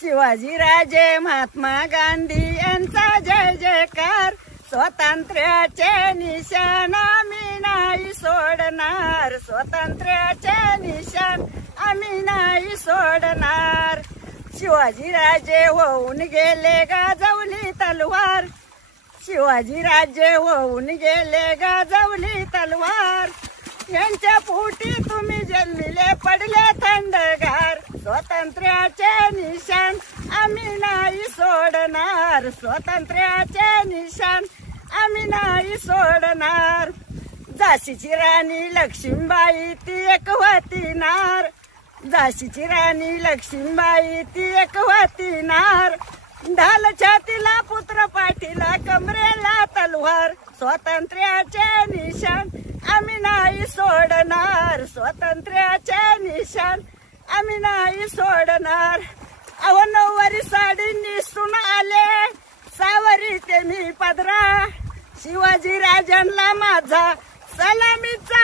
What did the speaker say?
शिवाजी राजे महात्मा गांधी यांचा जय जयकार. स्वातंत्र्याचे निशाण आम्ही नाही सोडणार. स्वातंत्र्याचे निशाण आम्ही नाही सोडणार. शिवाजीराजे होऊन गेले गाजवली तलवार. शिवाजी राजे होऊन गेले गाजवली तलवार. यांच्या पोटी तुम्ही जन्मिले पडले थंडगार स्वातंत्र्याचे निशाण. आम्ही नाही सोडणार. स्वातंत्र्याचे निशाण. आम्ही नाही सोडणार. झाशीची राणी लक्ष्मीबाई ती एक होती नार झाशीची राणी लक्ष्मीबाई ती एक होती नार ढाल छातीला पुत्र पाठीला कमरेला तलवार. स्वातंत्र्याचे निशाण. आम्ही नाही सोडणार. स्वातंत्र्याचे निशाण. आम्ही नाही सोडणार. अहो नऊवारी साडी नेसून आले. सावरी ते मी पदरा. शिवाजी राजांना माझा सलामीचा